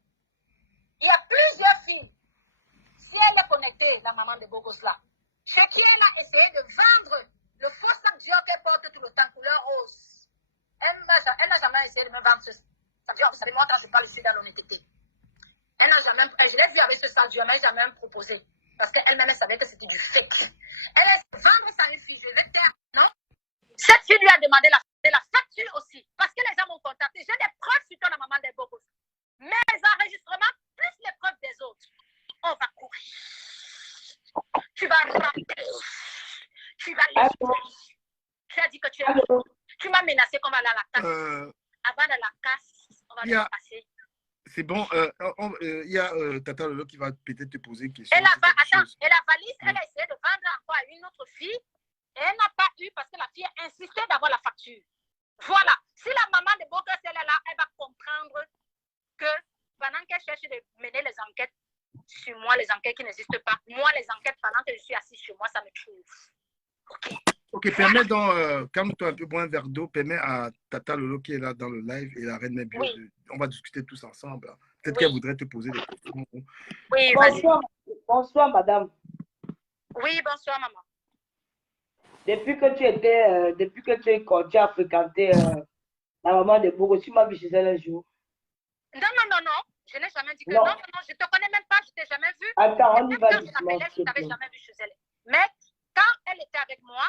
Il y a plusieurs filles. Si elle est connectée, la maman de Bogos là, c'est qu'elle a essayé de vendre le faux sac Dior qu'elle porte tout le temps, couleur rose. Elle n'a jamais essayé de me vendre ce sac Dior. Vous savez, moi, quand je parle ici dans l'honnêteté, elle n'a jamais, je l'ai vu avec ce sac Dior, mais elle n'a jamais proposé. Parce qu'elle-même, elle savait que c'était du fake. Elle a vendu ça à une fille, non? Cette fille lui a demandé la facture aussi. Parce que les gens m'ont contacté. J'ai des preuves sur toi, la maman des Bogos. Mes enregistrements, plus les preuves des autres. On va courir. Tu vas rentrer. Tu vas laisser. Tu as dit que tu es mort. Tu m'as menacé qu'on va aller à la casse. Avant de la casse, on va le passer. C'est bon. Il y a Tata Lolo qui va peut-être te poser une question. Et la valise, elle a essayé de vendre encore à une autre fille. Et elle n'a pas eu parce que la fille a insisté d'avoir la facture. Voilà. Si la maman de Bogos, elle est là, elle va comprendre que pendant qu'elle cherche de mener les enquêtes sur moi, les enquêtes qui n'existent pas, moi, les enquêtes, pendant que je suis assise chez moi, ça me trouve. Ok, permets donc, calme-toi un peu, bois un verre d'eau, permets à Tata Lolo qui est là dans le live et la reine Mébio, on va discuter tous ensemble. Peut-être qu'elle voudrait te poser des questions. Oui, bonsoir, bonsoir, madame. Oui, bonsoir, maman. Depuis que tu as fréquenté la maman de Bogo, tu m'as vu chez elle un jour. Non. Je n'ai jamais dit que non, je ne te connais même pas, je ne t'ai jamais vu. Attends, on y va doucement. Je ne t'avais jamais vu chez elle. Mais quand elle était avec moi,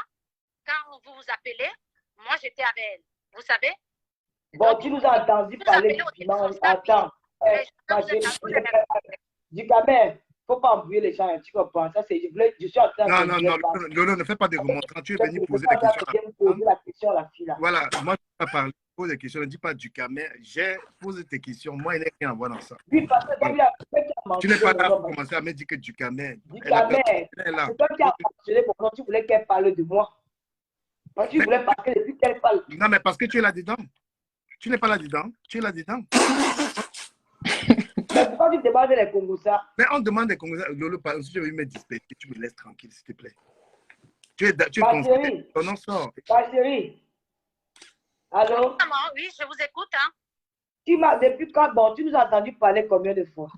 quand vous vous appelez, moi j'étais avec elle. Vous savez? Bon, donc, tu nous as entendu parler du piment. Attends. Du Camer, il ne faut pas embrouiller les gens, tu comprends? Ça, je suis en train de... Non, ne fais pas des remontrances. Tu es venu poser des questions. À la fille, là. Voilà, moi, je ne vais pas parler. Pose des questions, ne dis pas du Camer. J'ai posé tes questions. Moi, il n'y a rien à voir dans ça. Oui, parce que tu n'es pas là pour commencer à me dire que du Camer. Du Camer, c'est toi qui as mentionné pourquoi tu voulais qu'elle parle de moi. Moi, tu voulais parce que depuis qu'elle parle. Non, mais parce que tu es là-dedans. Tu n'es pas là-dedans. Tu es là-dedans. Mais pourquoi tu demandes les Congolais? Mais on demande des Congolais. Lolo, si je veux me disperser, tu me laisses tranquille, s'il te plaît. Tu es concentré. Ton nom sort. Ma chérie. Allô? Maman, oui, je vous écoute. Hein. Depuis quand? Bon, tu nous as entendu parler combien de fois?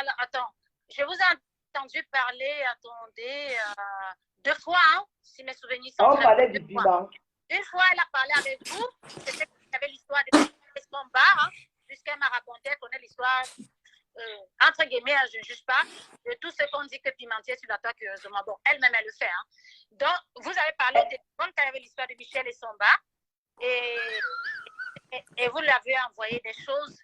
Alors, attends. Je vous ai entendu parler, attendez, 2 fois, hein, si mes souvenirs sont on parlait du piment. Une fois, elle a parlé avec vous. C'était qu'il y avait l'histoire de son bar, hein, puisqu'elle m'a raconté, elle connaît l'histoire, entre guillemets, je ne juge pas, de tout ce qu'on dit que Pimentier sur la toile, curieusement. Bon, elle-même, elle le fait. Hein. Donc, vous avez parlé au téléphone quand il y avait l'histoire de Michel et son bar, et vous lui avez envoyé des choses.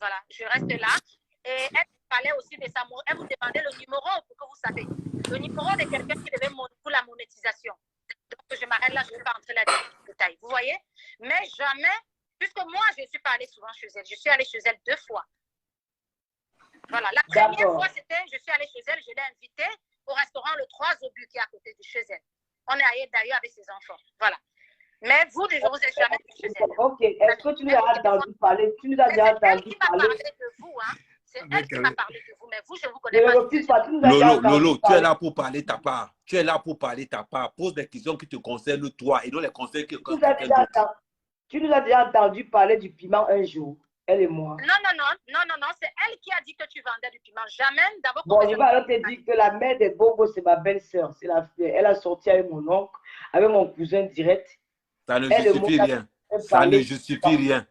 Voilà, je reste là. Et elle parlait aussi de sa... Elle vous demandait le numéro, pour que vous sachiez. Le numéro de quelqu'un qui devait pour la monétisation. Donc, je m'arrête là, je ne vais pas entrer là dans les détails. Vous voyez? Mais jamais, puisque moi, je suis pas allée souvent chez elle. Je suis allée chez elle 2 fois. Voilà. La première fois, c'était, je suis allée chez elle, je l'ai invitée au restaurant Le 3 Obus qui est à côté de chez elle. On est allé d'ailleurs avec ses enfants. Voilà. Mais vous, je ne vous ai jamais vu chez elle. Ok. Est-ce que tu nous as entendu parler? Tu nous as déjà entendu parler? C'est elle qui m'a parlé de vous, hein. C'est elle qui m'a parlé de vous, mais vous, je ne vous connais pas. Lolo, tu es là pour parler ta part. Tu es là pour parler ta part. Pose des questions qui te concernent toi et non les concernent que tu nous as déjà entendu parler du piment un jour, elle et moi. Non, c'est elle qui a dit que tu vendais du piment. Jamais d'abord. Bon, je vais alors te dire que la mère de Bogo, c'est ma belle-sœur. Elle a sorti avec mon oncle, avec mon cousin direct. Ça ne justifie rien. Ça ne justifie rien.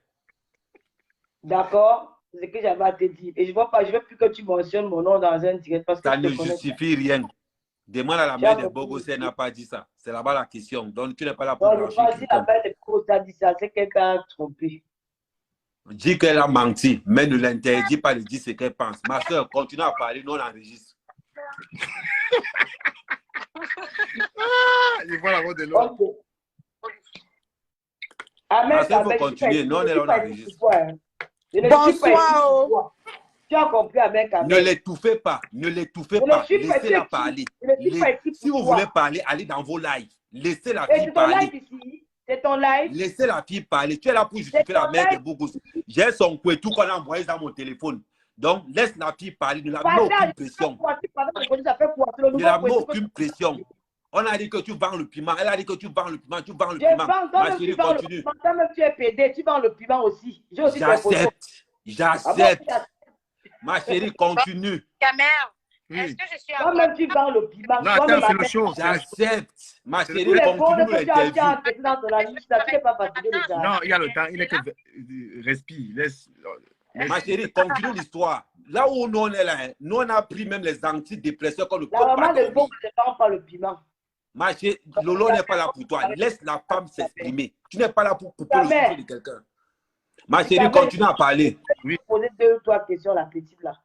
D'accord? C'est ce que j'avais à te dire. Et je ne veux plus que tu mentionnes mon nom dans un direct. Parce que ça ne justifie rien. Demande à la mère de Bogo si elle n'a pas dit ça. C'est là-bas la question. Donc, tu n'es pas là pour brancher. Non, si la mère de Bogo a dit ça, c'est qu'elle t'a trompé. Dis qu'elle a menti, mais ne l'interdis pas de dire ce qu'elle pense. Ma soeur, continue à parler, nous on enregistre. Il voit la voix de l'autre. Ma soeur, il faut continuer. Non, on est là, on enregistre. Bonsoir. Tu as compris avec Ahmed. Ne l'étouffez pas. Ne l'étouffez pas. Laissez-la parler. Si vous voulez parler, allez dans vos lives. Laissez la fille parler. C'est ton live. Laissez la fille parler. Tu es là pour justifier la mère de Bogo. J'ai son couetou qu'on a envoyé dans mon téléphone. Donc, laisse la fille parler. Ne la mets aucune pression. Ça fait quoi? Je n'ai aucune pression. On a dit que tu vends le piment. Elle a dit que tu vends le piment. Tu vends le piment. Ma chérie, continue. Toi-même, tu es PD. Tu vends le piment aussi. J'accepte. Ma chérie, continue. Camer, Oui. est-ce que je suis Toi-même, tu vends le piment. Non, attends, c'est le show. J'accepte. Ma chérie, Tous les bons continue que tu as l'interview. dans la liste, tu n'es pas fatigué déjà. Non, il y a le temps. Il est que... Respire. Laisse... Ma chérie, continue l'histoire. Là où nous on est là, nous on a pris même les antidépresseurs qu'on ne peut La pas maman de dormir. Bogo ne vend pas le piment. Ma chérie, Lolo n'est pas là pour toi. Laisse la femme s'exprimer. Tu n'es pas là pour couper le souffle de quelqu'un. Ma chérie, continue à parler. Je vais poser 2 ou 3 questions à la petite là.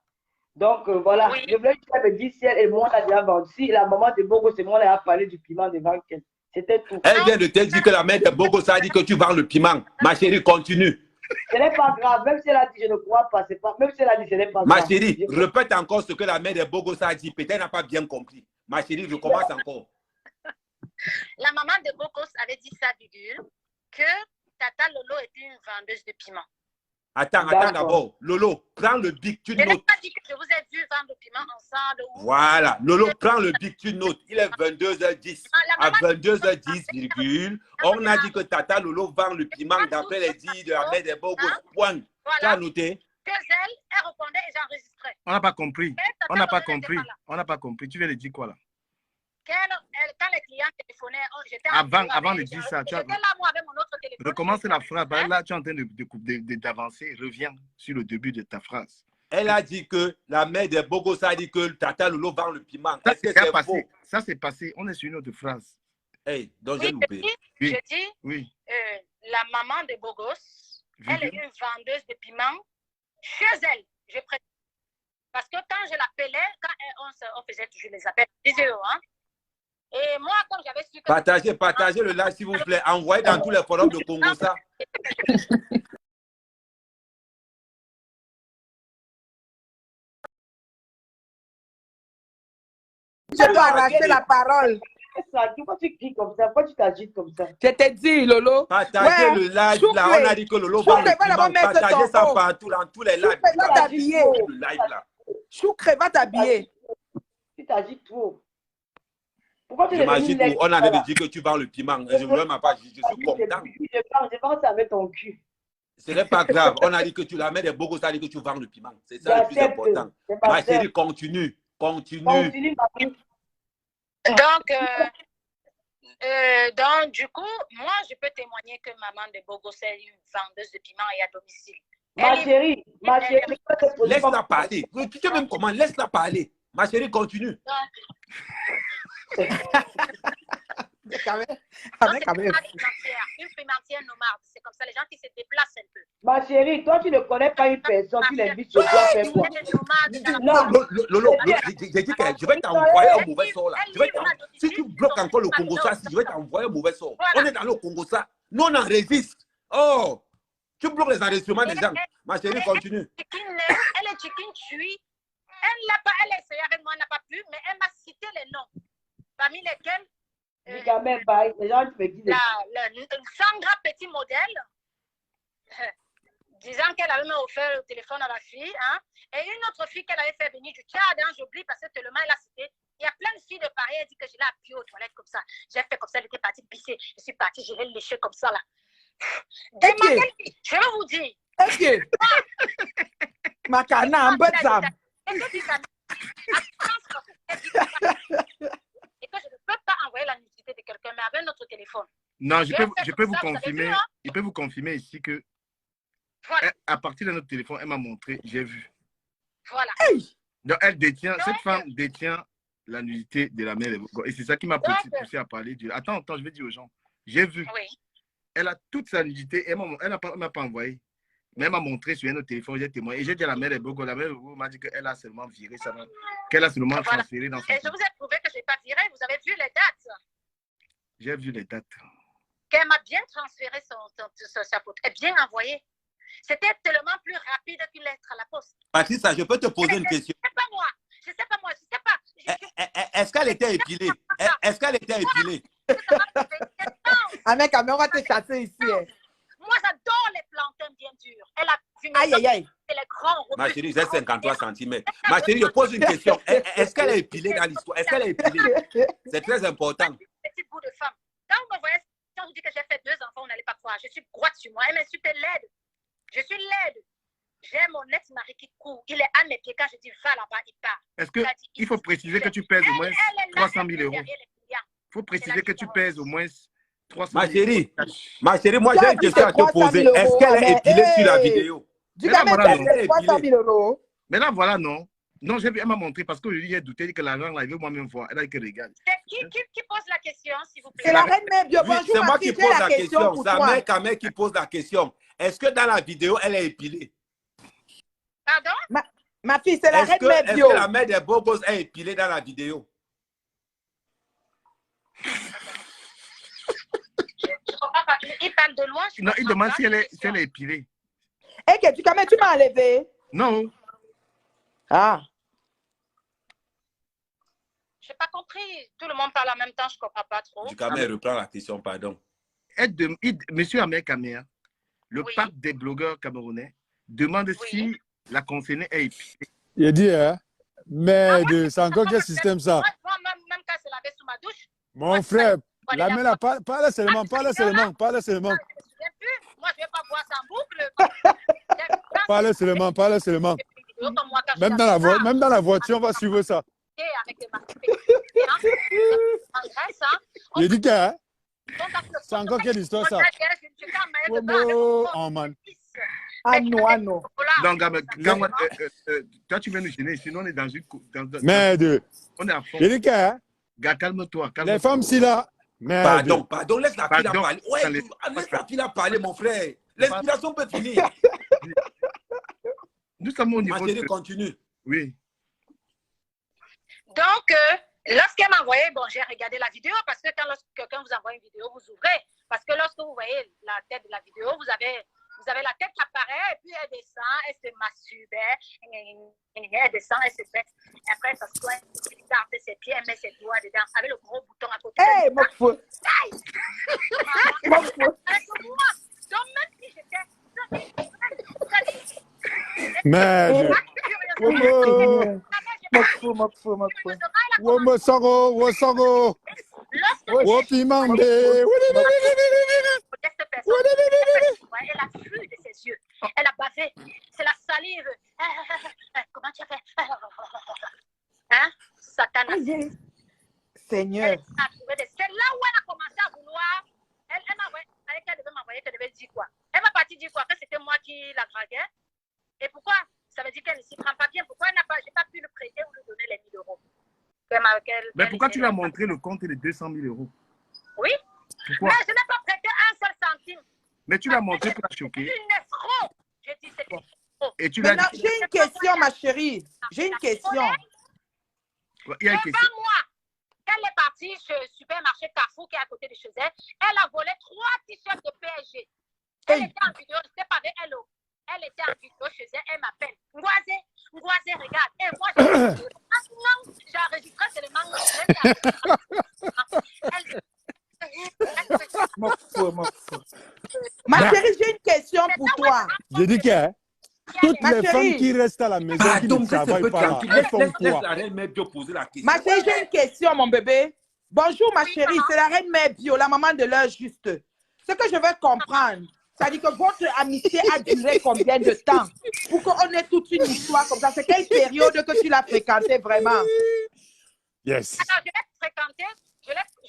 Donc voilà, je voulais que tu me dises si elle et moi on a déjà vendu. Si la maman de Bogo, c'est moi, elle a parlé du piment devant qu'elle. C'était tout. Elle vient de te dire que la mère de Bogo, ça a dit que tu vends le piment. Ma chérie, continue. Ce n'est pas grave, même si elle a dit je ne crois pas, c'est pas, même si elle a dit ce n'est pas grave. Ma chérie, répète encore ce que la mère de Bogo ça a dit. Peut-être elle n'a pas bien compris. Ma chérie, je commence encore. La maman de Bogos avait dit ça, Bidule, que Tata Lolo était une vendeuse de piment. Attends d'abord. Lolo, prends le bic, tu Je n'ai notes. pas dit que je vous ai vu vendre le piment ensemble. Voilà. Lolo, prends le bic, tu notes. Il est 22h10. À 22h10, virgule, on a dit que Tata Lolo vend le piment d'après les dires de la mère des Bogos. Point. Tu as noté? Que elle répondait et j'enregistrais. On n'a pas compris. On n'a pas compris. On n'a pas compris. Tu viens de dire quoi là? Quand les clients téléphonaient, j'étais avant de dire ça, tu as... J'étais là, moi, avec mon autre téléphone. Recommence la phrase. Là, tu es en train d'avancer. Reviens sur le début de ta phrase. Elle a dit que la mère de Bogos a dit que Tata Lolo vend le piment. Ça, Est-ce que c'est passé. faux? Ça, c'est passé. On est sur une autre phrase. Hey, donc Oui, j'ai loupé. je dis, Oui. la maman de Bogos, elle est une vendeuse de piment chez elle. Je précise. Parce que quand je l'appelais, quand on faisait toujours les appels vidéo, hein. Et moi, comme j'avais su que... Partagez le live, s'il vous plaît. Envoyez dans tous les forums de Congo ça. Je dois arracher la parole. Pourquoi tu cries comme ça? Pourquoi tu t'agites comme ça? Je t'ai dit, Lolo. Partagez le live là. On a dit que Lolo vend le piment. Partagez ça partout dans tous les lives. Va t'habiller. Le live là. Choukre, va t'habiller. Tu t'agites trop. Pourquoi tu je m'agite où on avait dit que tu vends le piment. Je ne m'en pas. Je suis content. Je pense avec ton cul. Ce n'est pas grave. On a dit que tu la mets des Bogos, ça a dit que tu vends le piment. C'est ça le plus important. Ma chérie, continue. Continue, mamie. Donc, du coup, moi, je peux témoigner que maman de Bogos est une vendeuse de piment et à domicile. Ma chérie, laisse-la parler. Tu sais même comment, laisse-la parler. Ma chérie, continue. Une pimentière nomade, c'est comme ça, les gens qui se déplacent un peu. Ma chérie, toi, tu ne connais pas une personne, tu l'invites chez toi, faire quoi? Lolo, j'ai dit que je vais t'envoyer un mauvais sort là. Si tu bloques encore le Congo ça, je vais t'envoyer un mauvais sort. On est dans le Congo ça. Nous, on en résiste. Oh, tu bloques les enregistrements des gens. Ma chérie, continue. Elle est chicken tui. Elle a essayé avec moi, elle n'a pas pu, mais elle m'a cité les noms. Parmi lesquels les gens me disent Sandra Petit Modèle, disant qu'elle avait offert le téléphone à la fille, hein, et une autre fille qu'elle avait fait venir du Tchad, hein, j'oublie parce que tellement elle a cité. Il y a plein de filles de Paris, elle dit que je l'ai appuyée aux toilettes comme ça. J'ai fait comme ça, elle était partie pisser. Je suis partie, je l'ai léché comme ça là. Je vais vous dire. Makana, un peu de ça. Et que je ne peux pas envoyer la nudité de quelqu'un, mais avec notre téléphone. Non, je peux vous confirmer. Il peut vous confirmer ici que voilà. À partir de notre téléphone, elle m'a montré, j'ai vu. Voilà. Donc elle détient, cette femme détient la nudité de la mère. Et c'est ça qui m'a poussé à parler. Attends, je vais dire aux gens. J'ai vu. Oui. Elle a toute sa nudité. Elle ne m'a pas envoyé. Mais elle m'a montré sur un autre téléphone, j'ai témoigné. Et j'ai dit à la mère de Bogo, la mère de Bogo m'a dit qu'elle a seulement viré ça, qu'elle a seulement transféré dans son. Et je vous ai prouvé que je n'ai pas viré. Vous avez vu les dates? J'ai vu les dates. Qu'elle m'a bien transféré sa faute. Et bien envoyé. C'était tellement plus rapide qu'une lettre à la poste. Patricia, je peux te poser une question. Je ne sais pas. Est-ce qu'elle était épilée? Avec on va te chasser ici. Moi, j'adore les plantains bien durs. Elle a fumé. Aïe. les grands. Ma chérie, j'ai 53 cm. Ma chérie, je pose une question. Est-ce qu'elle est épilée dans l'histoire? Est-ce qu'elle est épilée? C'est très important. Petit bout de femme. Quand vous me voyez, quand vous dites que j'ai fait 2 enfants, vous n'allez pas croire. Je suis droite sur moi. Elle m'insulte laide. Je suis laide. J'ai mon ex-mari qui court. Il est à mes pieds. Quand je dis va là-bas, il part. Est-ce qu'il faut préciser que tu pèses au moins 300 000 euros? Il faut préciser que tu pèses au moins 300 000 euros. Ma chérie, moi j'ai une question à te poser. Est-ce qu'elle est épilée sur la vidéo? Du gars, mais c'est 300 000 euros. Mais là, voilà, non. Non, elle m'a montré parce que je lui ai douté que l'argent, là, il veut moi-même voir. Elle a dit que regarde. Qui pose la question, s'il vous plaît? C'est la reine mère bio. Bonjour, c'est moi qui pose la question. C'est sa mère Kamel qui pose la question. Est-ce que dans la vidéo, elle est épilée? Pardon? Ma fille, c'est la reine mère bio. Est-ce que la mère des Bogos est épilée dans la vidéo? Il parle de loin. Non, il demande si elle est épilée. Eh, tu m'as enlevé? Non. Ah. Je n'ai pas compris. Tout le monde parle en même temps, je ne comprends pas trop. Du Kamel reprend la question, pardon. Monsieur Ahmed Kamer, le Oui. pape des blogueurs camerounais, demande si la concernée est épilée. Il dit, hein, mais c'est encore quel système ça? Moi, même quand c'est lavé sous ma douche. Mon frère, la main là, parle seulement. Je ne me souviens plus. Moi, je ne vais pas boire ça en boucle. Parle seulement. Même dans la voiture, on va suivre ça. Il dit que, hein, c'est encore quelle histoire ça? Oh man. Ah non. Donc, toi, tu viens nous gêner. Sinon, on est dans une. Merde. On est à fond. Il dit que, hein, Gars, calme-toi. les femmes, si là. Merde. Pardon, laisse la fille parler. Ouais, laisse la fille parler, mon frère. L'inspiration peut finir. Nous sommes au niveau. Ma chérie, continue. Oui. Donc, lorsqu'elle m'a envoyé, bon, j'ai regardé la vidéo parce que lorsque quelqu'un vous envoie une vidéo, vous ouvrez. Parce que lorsque vous voyez la tête de la vidéo, vous avez la tête qui apparaît, et puis elle descend, elle se masturbe, elle descend, elle se fait. Et après, ça se soigne, elle garde ses pieds, elle met ses doigts dedans, avec le gros bouton à côté. Hey, mon fou. Donc, même si j'étais. Merde. Mon fou. Womo Songo. Wopimande. Cette personne, elle a fui de ses yeux. Elle a bavé. C'est la salive. Comment tu as fait? Hein? Satanas. Seigneur. C'est là où elle a commencé à vouloir. Elle devait m'envoyer qu'elle devait dire quoi? Elle m'a partie dire quoi? Que c'était moi qui la draguais. Et pourquoi? Ça veut dire qu'elle ne s'y prend pas bien. Pourquoi je n'ai pas pu le prêter ou lui donner les 1 000 euros? Mais pourquoi tu lui as montré le compte de 200 000 euros? Oui. Pourquoi? Mais je n'ai pas prêté un seul centime. Mais tu l'as montré pour la choquer. Une escroc. Je dis c'est escroc. Et tu l'as Maintenant, dit. j'ai une question, ma chérie. J'ai une question. Il y a une question. Devant moi, elle est partie chez le supermarché Carrefour qui est à côté de chez elle. Elle a volé 3 t-shirts de PSG. Elle était en vidéo, je n'étais pas avec elle. Elle était en vidéo chez elle, elle m'appelle. Ngoisé, regarde. Et moi, non, j'ai enregistré seulement. Ma chérie, j'ai une question pour toi. Je dis que, hein, toutes Ma les femmes chérie. qui restent à la maison, qui ne travaillent pas là, elles font Laisse quoi? la reine mère bio poser la question. Ma chérie, j'ai une question, mon bébé. Bonjour, ma chérie. C'est la reine mère bio, la maman de l'heure juste. Ce que je veux comprendre, c'est-à-dire que votre amitié a duré combien de temps pour qu'on ait toute une histoire comme ça? C'est quelle période que tu l'as fréquenté vraiment? Yes. Alors,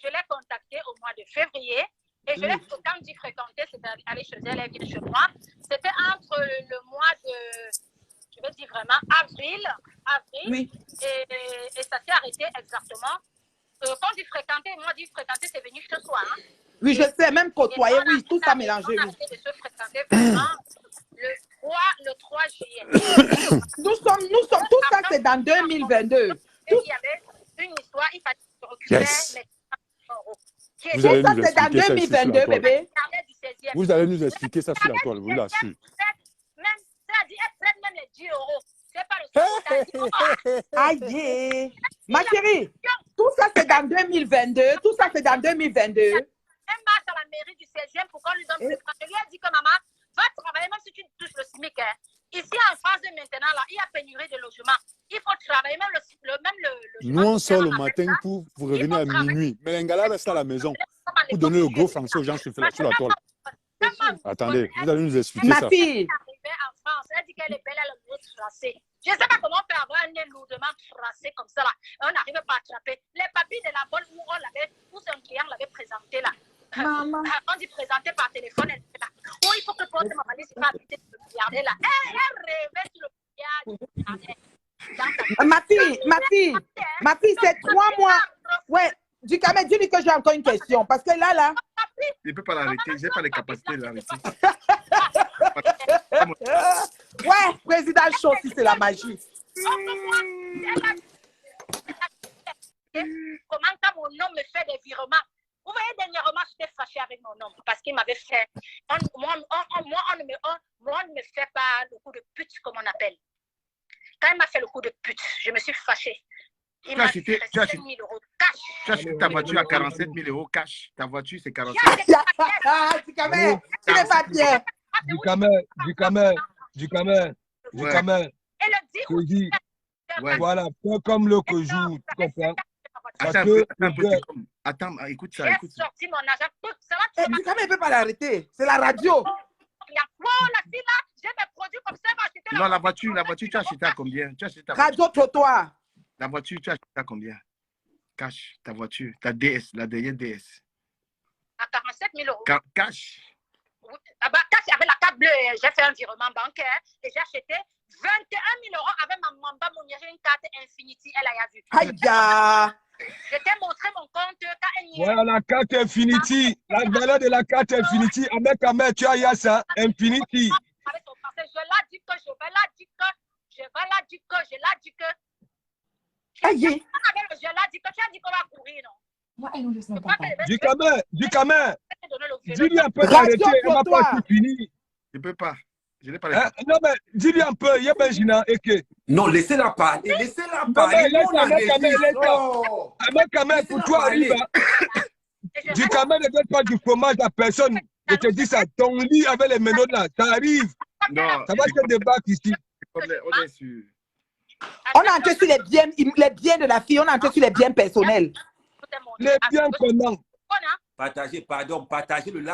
je l'ai contacté au mois de février. Et je l'ai, quand je dis fréquenter, c'était aller chez elle, elle vient chez moi. C'était entre le mois de, je vais dire vraiment, avril. Oui. Et ça s'est arrêté exactement. Quand on dit fréquenter, moi, dit fréquenter, c'est venu ce soir. Hein. Oui, je sais, même côtoyer, oui, tout ça mélangé. On a Oui. arrêté de se fréquenter vraiment le 3 juillet. Nous sommes, tout ça, c'est dans 2022. Et il y avait une histoire, il fallait se reculer, Yes. mais euros. Vous allez Ça, nous c'est dans expliquer ça ici sur la 2022, toile. bébé. Vous allez nous expliquer ça sur la toile, vous l'assure. Même, c'est-à-dire, elle prête même les 10 euros. C'est pas le seul. Aïe. Ma chérie, tout ça, c'est dans 2022. Tout ça, c'est dans 2022. Elle marche à la mairie du 16e pour qu'on lui donne ce temps. Je lui ai dit que maman, va travailler, même si tu touches le SMIC. Hein. Ici en France maintenant, là, il y a pénurie de logements. Il faut travailler, même le Nous, on sort le matin pour vous revenir à minuit. Mais l'Ingala reste à la maison pour donner le gros français aux gens sur la toile. Attendez, vous allez nous expliquer Ma ça. fille. En France, elle dit qu'elle est belle, elle a le nez tracé. Je ne sais pas comment on peut avoir un nez lourdement tracé comme ça là. On n'arrive pas à attraper. Les papiers de la bonne où son client l'avait présenté là. Maman. On dit présenter par téléphone, elle était là. Oh, il faut que toi, ma valise, pas habiter de me regarder là. Elle rêvait sur le billard. Ma fille, c'est 3 mois. Ouais, Djikame, dis-lui que j'ai encore une question. Parce que là. Je ne peux pas l'arrêter. Je n'ai pas les capacités de l'arrêter. Ouais, président chaud, si c'est la magie. Comment quand mon homme me fait des virements? Vous voyez, dernièrement, j'étais fâchée avec mon homme parce qu'il m'avait fait. Moi, on ne me fait pas le coup de pute, comme on appelle. Quand il m'a fait le coup de pute, je me suis fâchée. Il m'a fait 7 000 euros cash. Tu as acheté ta voiture à 47 000 euros cash. Ta voiture, c'est 47 000. Djikame, tu n'es pas bien. Djikame. Je dis, voilà, pas comme le que joue, tu comprends? Attends, écoute ça. J'ai sorti mon argent. Djikame ne peut pas l'arrêter. C'est la radio. La fille là, j'ai des produits comme ça. Non, la voiture, tu as acheté à combien? Radio trottoir. La voiture, tu as acheté à combien? Cash, ta voiture, ta DS, la dernière DS. À 47 000 euros. Cash. Cash avec la carte bleue, j'ai fait un virement bancaire et j'ai acheté 21 000 euros avec ma Mamba Mounière, une carte Infinity, elle a vu. Aïe. Je t'ai montré mon compte quand elle y est. Voilà la carte Infinity, la valeur de la carte Infinity, avec Ahmed, tu as ça, Infinity. Avec son français, je l'ai dit que, je vais la dire que. Aïe. Je l'ai dit que, tu as dit qu'on va courir, non? Djikame, dis-lui un peu d'arrêter, elle n'a pas tout fini. Je ne peux pas. Je n'ai pas les non, mais dis-lui un peu, il y a Benjina et que. Non, laissez-la parler. Laissez-la parler. Ahmed, pour toi, arrive. Djikame ne donne pas du fromage à personne. Je te dis ça, ton lit avec les menottes là, ça arrive. Non. Ça va se débattre ici. On est sûr. On a entré sur les biens de la fille, on a entré sur les biens personnels. Les biens comment? Partagez le live.